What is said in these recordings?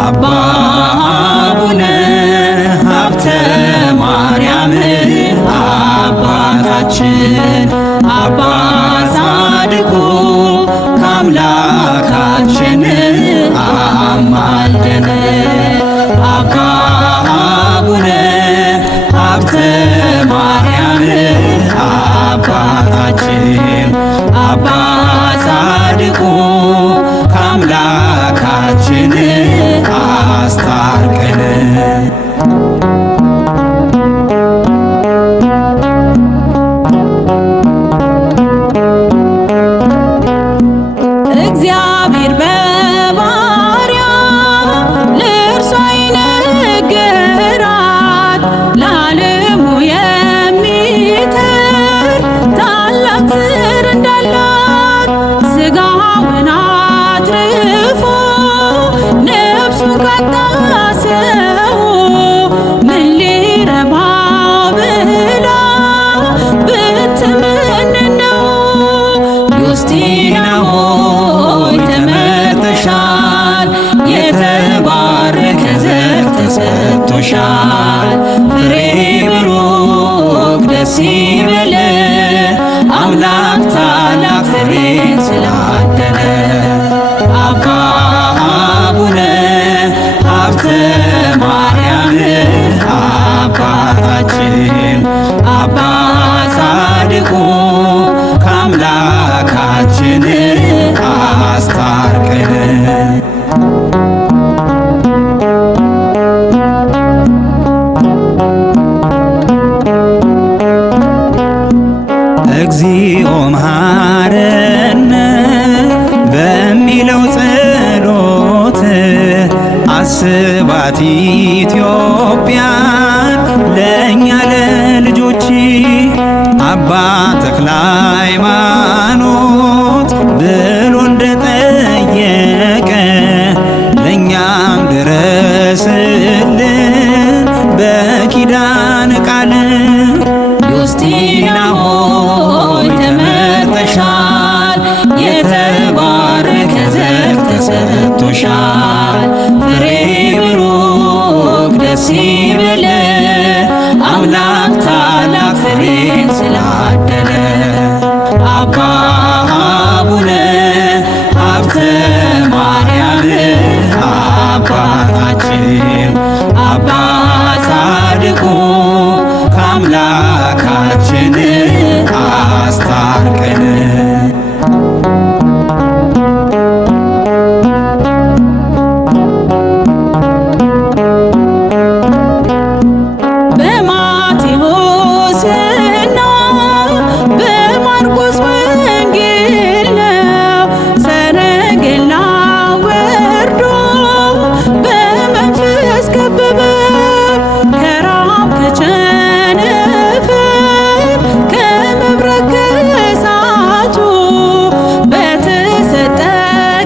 አባ አቡነ ሀብተ ማርያም አባታችን አባ ጻድቁ ከአምላካችን አማልደን። አባ አቡነ ሀብተ ማርያም አባታችን አባ ጻድቁ ከአምላካችን አስታርቀን። እግዚአብሔር በባሪያው ለእርሷ ይነገራት ለዓለሙ የሚተር ታላቅ ዘር እንዳላት ሥጋውን አትርፎ ነፍሱን ካጣ ሰው ምን ሊረባው ብላ ብትመንን ነው። ዮስቲና ሆይ ተመርተሻል፣ የተባረከ ዘር ተሰጥቶሻል። ፍሬ ብሩክ ደስ ይበለ አምላክ ታላቅ ፍሬን ስላደለ። አባ አቡነ ሀብተ ማርያም አባታችን አባ ጻድቁ ከአምላካችን አስታርቀን። እግዚኦ መሐረነ በሚለው ጸሎት አስባት ኢትዮጵያን ለእኛ ለልጆች። አባ ተክለ ሃይማኖት ብሎ እንደጠየቀ ለእኛም ድረስልን በኪዳን ቃል። ዮስቲና ሆይ ተመርተሻል፣ የተባረከ ዘር ተሰጥቶሻል። ፍሬ ብሩክ ደስ ይበለ አምላክ ታላቅ ፍሬን ስላደለ። አባ አቡነ ሀብተ ማርያም አባታችን አባ ጻድቁ ከአምላካችን አስታርቀን። በማቴዎስና በማርቆስ ወንጌል ነው ሰረገላ ወርዶ በመንፈስ ከበበ። ከራብ ከቸነፈር ከመብረቅ ከእሳቱ በተሰጠ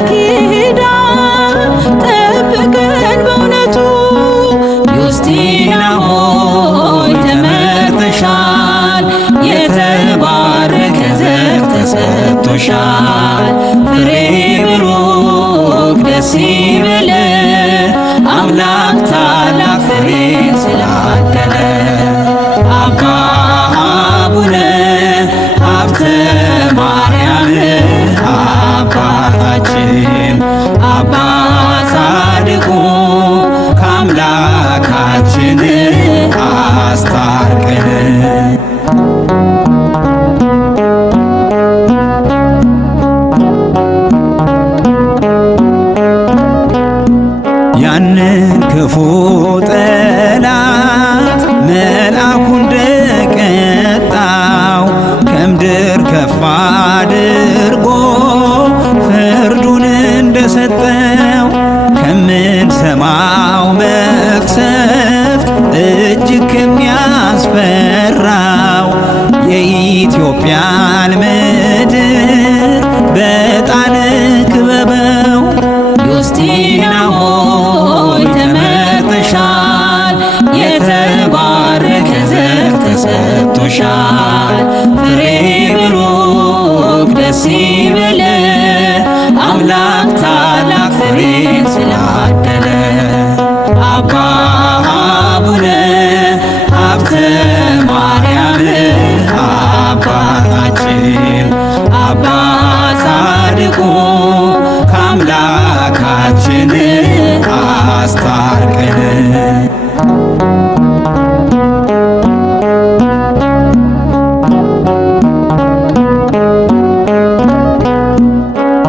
ኪዳን ጠብቀን በእውነቱ። ዮስቲና ሆይ ተመርተሻል፣ የተባረከ ዘር ተሰጥቶሻል። ፍሬ ብሩክ ደስ ይበለ አምላክ ታላቅ ፍሬን ስላደለ። አባ አቡነ ሀብተ ማርያም አባታችን አባ ጻድቁ ከአምላካችን አስታርቀን። ያንን ክፉ ጠላት መልአኩ እንደቀጣው ከምድር ከፍ አድርጎ ፍርዱን እንደሰጠው ከምንሰማው መቅሰፍት እጅግ ከሚያስፈራው የኢትዮጵያን ምድር በጣን ክበበው። ዮስቲና ሆይ ተመርተሻል፣ የተባረከ ዘር ተሰጥቶሻል። ፍሬ ብሩክ ደስ ይበለ አምላክ ፍሬን ስላደለ አባ አቡነ ሀብተ ማርያም አባታችን አባ ጻድቁ ከአምላካችን አስታርቀን።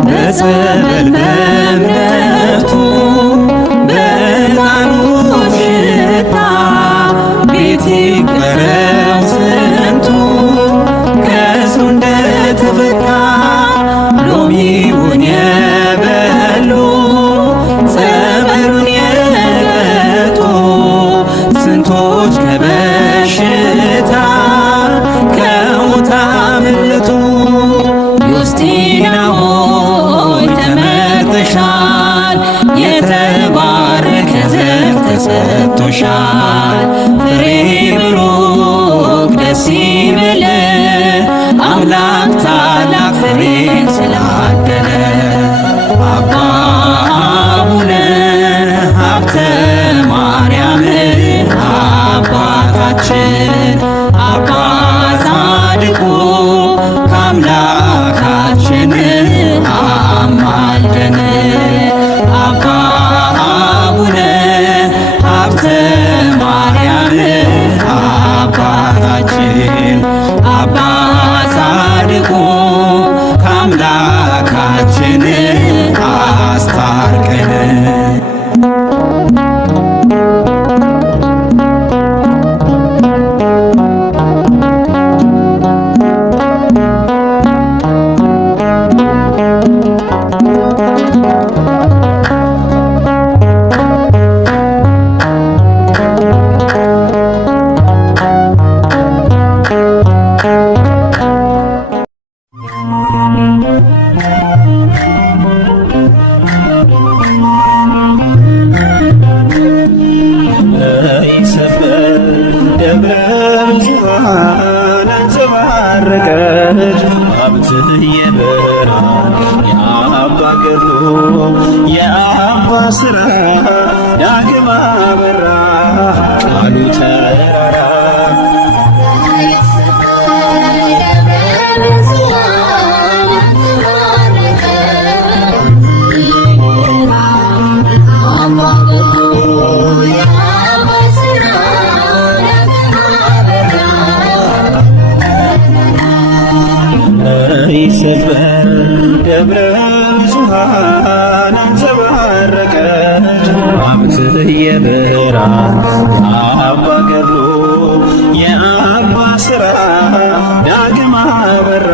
በጸበል በእምነቱ በዕጣኑ ሽታ ቤት ይቅረው ስንቱ ከእስሩ እንደተፈታ ሎሚውን የበሉ ጸበሉን የጠጡ ስንቶች ከበሽታ ከሞት አመለጡ። ዮስቲና ሆይ ተመርጠሻል፣ የተባረከ ዘር ተሰጥቶሻል። ፍሬ ብሩክ ደስ ይበለ አምላክ ታላቅ ፍሬን ስላደለ አባ አቡነ ሀብተ ማርያም አባታችን አባ ጻድቁ ከአምላካችን አማልደን። አባ አቡነ ሀብተ ማርያም አባታችን አባ ጻድቁ ከአምላካችን አስታርቀን። የአባ ስራ ዳግም አበራ ቃሉ ተራራ ይሰበር ደብረ ብዙኃን አንጸባረቀች ሀብትህ የበራ አባ ገድሉ የአባ ስራ ዳግም አበራ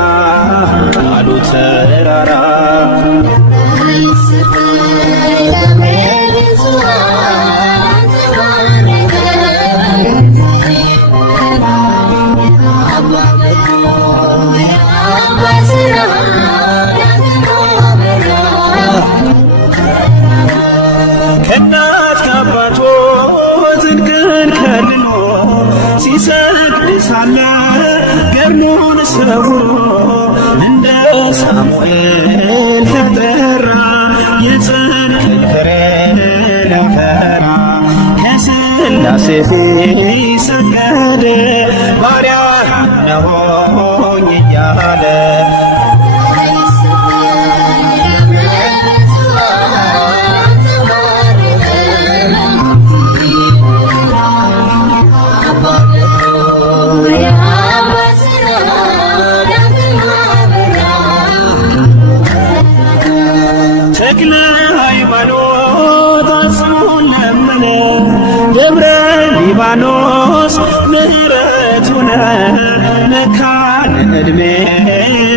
ቃሉ ተራራ ከእናት ከአባቶ ዝንቅን ከልሎ ሲሰግድ ሳለ ገድሉን ሰውሮ እንደ ሳሙኤል ተጠራ የጽድቅን ፍሬ ሊያፈራ ከሥላሴ ፊት ሰገደ ባሪያ ነሆኝ እያለ ተክለ ሃይማኖት አጽሙን ለመነ ደብረ ሊባኖስ ምሕረቱን መካነ ዕድሜ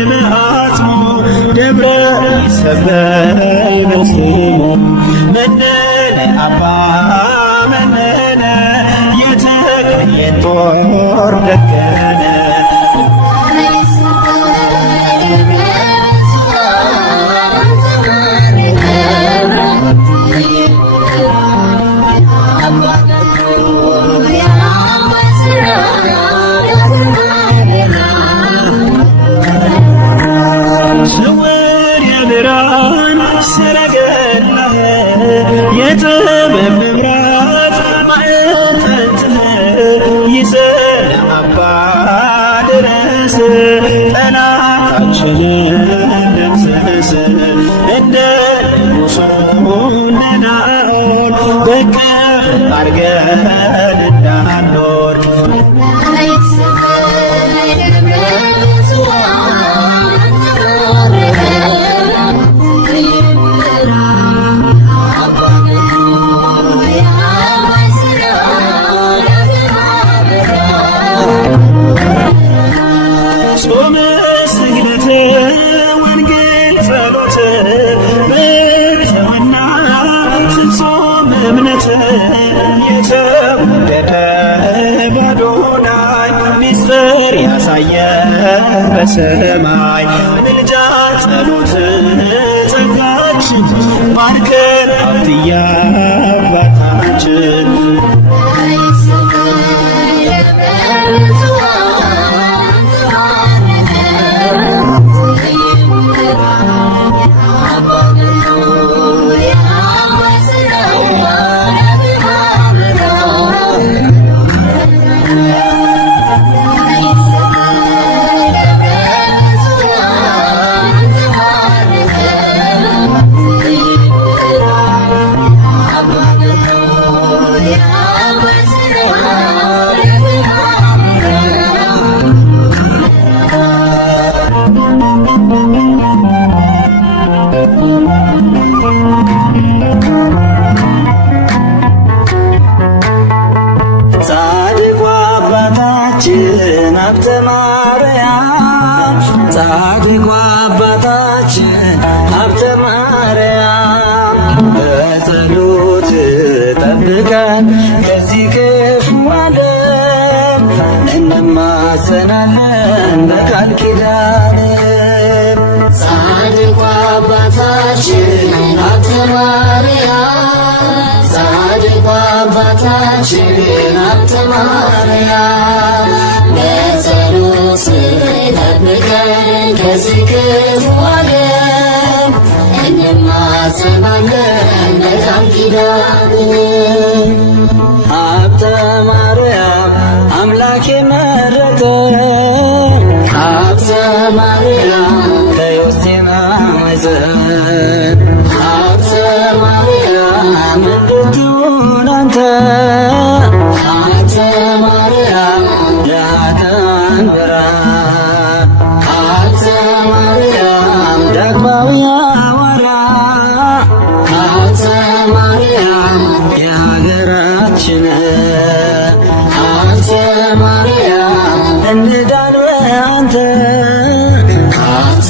በአጽሙ ደብረ ይሰበይ በስሙ መነነ አባ መነነ የተክልዬን ጦር ደገነ ስውር የብርሃን ሰረገላህ ገናውን በቅፍ አድርገን እንዳኖር ጾመ ስግደት ወንጌል ጸሎት በርትዕና ፍጹም እምነት የተወደደ በአዶናይ ምስጢር ያሳየ በሰማይ ምልጃ ጸሎት ጸጋችን ባርከን አብትያ አባታችን ጻድቁ አባታችን ሀብተ ማርያም ጻድቁ አባታችን ሀብተ ማርያም በጸሎት ጠብቀን ከዚህ ክፉ ዓለም እንማጸናለን በቃል ኪዳን ጻድቁ አባታችን ሀብተ ማርያም ጻድቁ አባታችን ሀብተ ማርያም በጸሎት ጠብቀን ከዚህ ክፉ ዓለም እንማጸናለን በቃል ኪዳን ሀብተ ማርያም አምላክ የመረጠ ሀብተ ማርያም ከዮሴና ማኅፀን ሀብተ ማርያም እንድትሆን አንተ ሀብተ ማርያም ለኃጥአን ብርሃን ሀብተ ማርያም ዳግማዊ ሐዋርያ ሀብተ ማርያም የሀገራችን ሀብተ ማርያም እንዳን በአንተ ሀብተ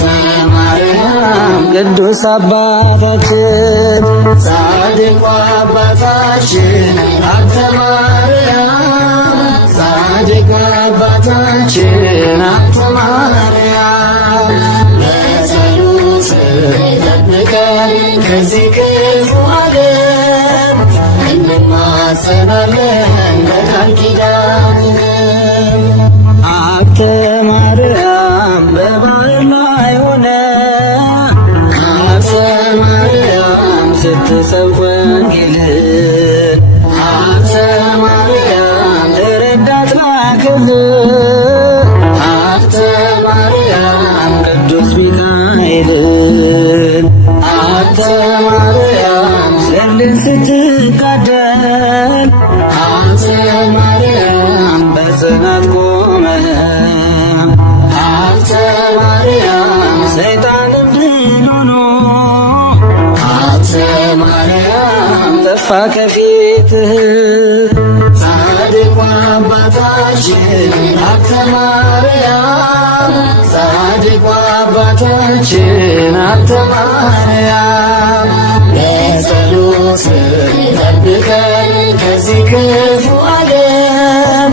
ማርያም ቅዱስ አባታችን ጻድቁ አባታችን ሀብተ ማርያም ጻድቁ አባታችን ሀብተ ማርያም በጸሎት ጠብቀን ከዚህ ክፉ ዓለም እንማጸናለን በቃል ኪዳን ሀብተ ማርያም በባህር ላይ ሆነ ሀብተ ማርያም ስትሰብክ ወንጌልን ሀብተ ማርያም ረዳት ላክልን ሀብተ ማርያም ቅዱስ ሚካኤልን ሀብተ ማርያም ሰልን ስትጋደል ሀብተ ማርያም በጽናት ቆመህ ሀብተ ማርያም ሰይጣንም ድል ሆኖ ሀብተ ማርያም ጠፋ ከፊትህ ጻድቁ አባታችን ሀብተ ማርያም ጻድቁ አባታችን ሀብተ ማርያም በጸሎት ጠብቀን ከዚህ ክፉ ዓለም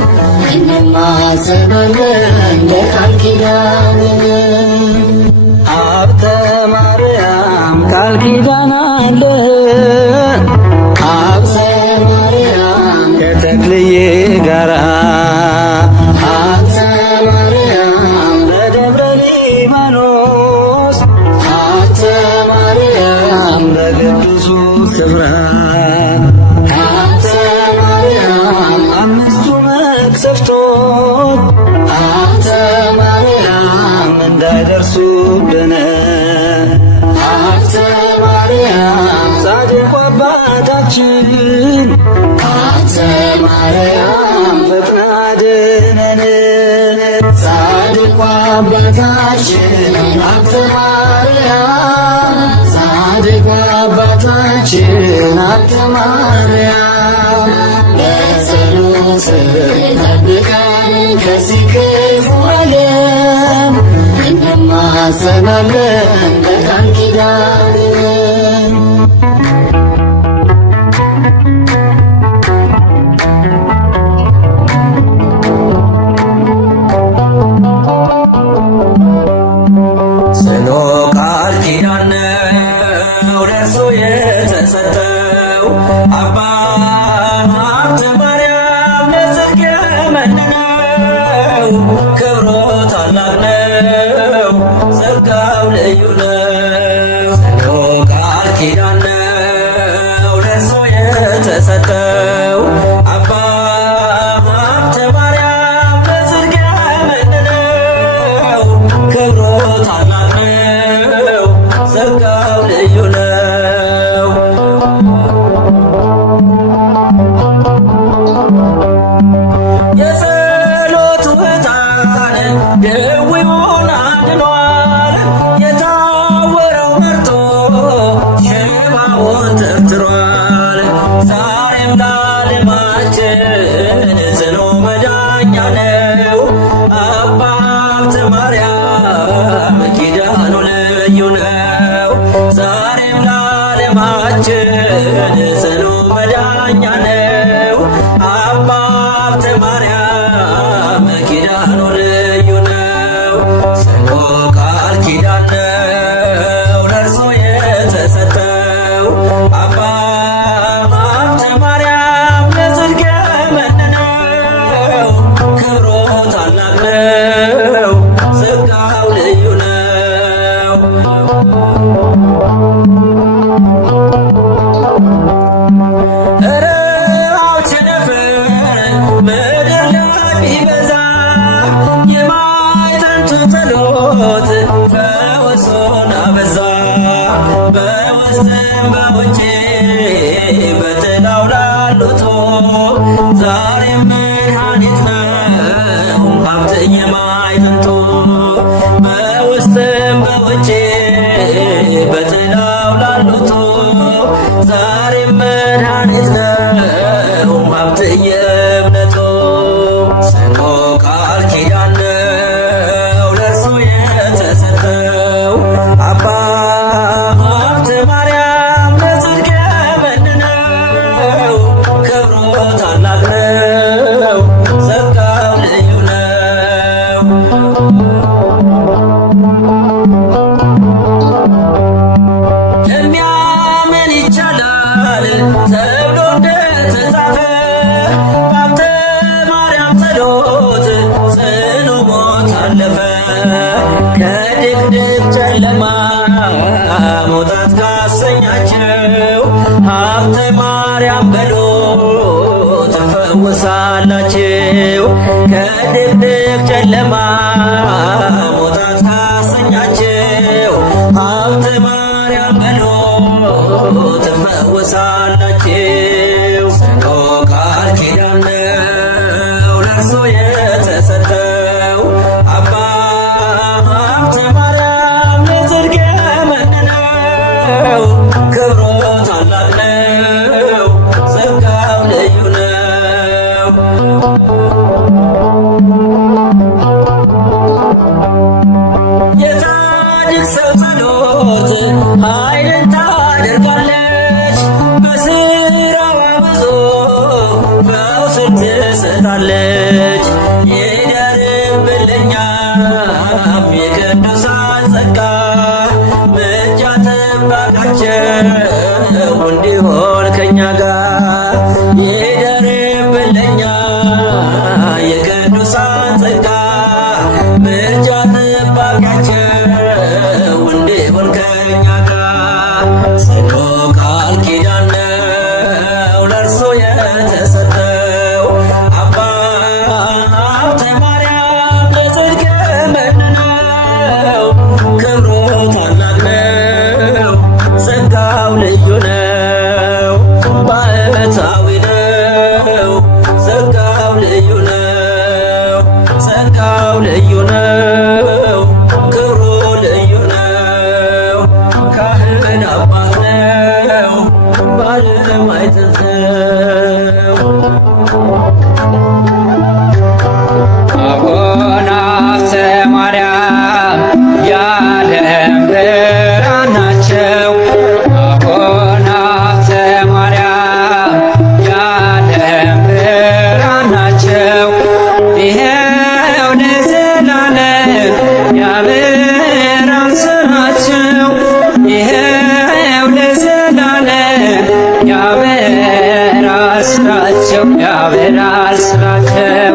እንማጸናለን በቃል ኪዳን ሀብተ ማርያም ቃል ኪዳን አለ ሀብተ ማርያም ከተክልዬ ጋራ ሀብተ ማርያም በደብረ ሊባኖስ ሀብተ ማርያም በቅዱሱ ስፍራ ሀብተ ማርያም አምስቱ መቅሰፍቶች ሀብተ ማርያም እንዳይደርሱብን ሀብተ ማርያም ጻድቁ አባ አባታችን ሀብተ ማርያም ፈጥና አድነን። ጻድቁ አባታችን ሀብተ ማርያም ጻድቁ አባታችን ሀብተ ማርያም በጸሎት ጠብቀን ከዚህ ክፉ ዓለም እንማጸናለን በቃል ኪዳን ጽኑ ቃል ኪዳን ነው ለእርሱ የተሰጠው አባ ሀብተ ማርያም ለጽድቅ የመነነው ክብሩ ታላቅ ነው ጸጋው ልዩ ነው። ጽኑ ቃል ኪዳን ነው ለእርሱ የተሰጠው አባ ሀብተ ማርያም ለጽድቅ የመነነው ክብሩ ታላቅ ነው ጸጋው ልዩ ነው። የጸሎቱ ዕጣን ድውዩን አድኗል። የታወረው በርቶ ሽባውን ተርትሯል። ዛሬም ለዓለማችን ጽኑ መዳኛ ነው አባ ሀብተ ማርያም ኪዳኑ ልዩ ነው። ዛሬም ለዓለማችን ጽኑ መዳኛ ነው አባ ሀብተ ማርያም ኪዳኑ ልዩ ነው። ጽኑ ቃል ኪዳን ነው ለእርሱ የተሰጠው አባ ሀብተ ማርያም ለጽድቅ የመነነው ክብሩ ታላቅ ነው ጸጋው ልዩ ነው። ረሃብ ቸነፈር ምድር ላይ ቢበዛ የማዕጠንቱ ጸሎት ፈውሱን አበዛ። በውስጥም በውጭ በጥላው ላሉት ዛሬም መድኃኒት ነው ሀብት የማዕጠንቱ። በውስጥም በውጭ በጥላው ላሉት ዛሬም መድኃኒት ነው ሀብት የእምነቱ። ጽኑ ቃል ኪዳን ነው ለእርሱ የተሰጠው አባ ሀብተ ማርያም ለጽድቅ የመነነው ክብሩ ታላቅ ነው ጸጋው ልዩ ነው። የሚያምን ይቻላል ተብሎ እንደተጻፈ በሀብተ ማርያም ጸሎት ጽኑ ሞት አለፈ። ከድቅድቅ ጨለማ መውጣት ካሰኛቸው ሀብተ ማርያም በሎ ትፈወሳላችሁ። ከድቅድቅ ጨለማ መውጣት ካሰኛቸው ሀብተ ማርያም በሎ ትፈወሳላችሁ። ጽኑ ቃል ኪዳን ነው ለእርሱ የተሰጠው አባ ሀብተ ማርያም ለጽድቅ የመነነው ክብሩ ታላቅ ነው ጸጋው ልዩ ነው። የጻድቅ ሰው ጸሎት ኃይልን ታደርጋለች። በስራዋ ብዙ ፈውስን ትሰጣለች። ይደርብልኛም የቅዱሳን ጸጋ ምልጃ ጥበቃቸው እንዲሆን ከእኛ ጋር። ይደርብልኛ የቅዱሳን ጸጋ ምልጃ ጥበቃቸው እንዲሆን ከእኛ ጋር። ጽኑ ቃል ኪዳን ነው ለእርሱ የተሰጠው አባ ሀብተ ማርያም ለጽድቅ የመነነው ክብሩ ታላቅ ነው ጸጋው ልዩ ነው። ዓለም አይተንሰው አቡነ ሀብተ ማርያም የዓለም ብርሃን ናቸው። አቡነ ሀብተ ማርያም የዓለም ብርሃን ናቸው። ይኸው ለዘላለም ያበራል ስራቸው። ይኸው ለዘላለም ያበራል ስራቸው። ያበራል ስራቸው።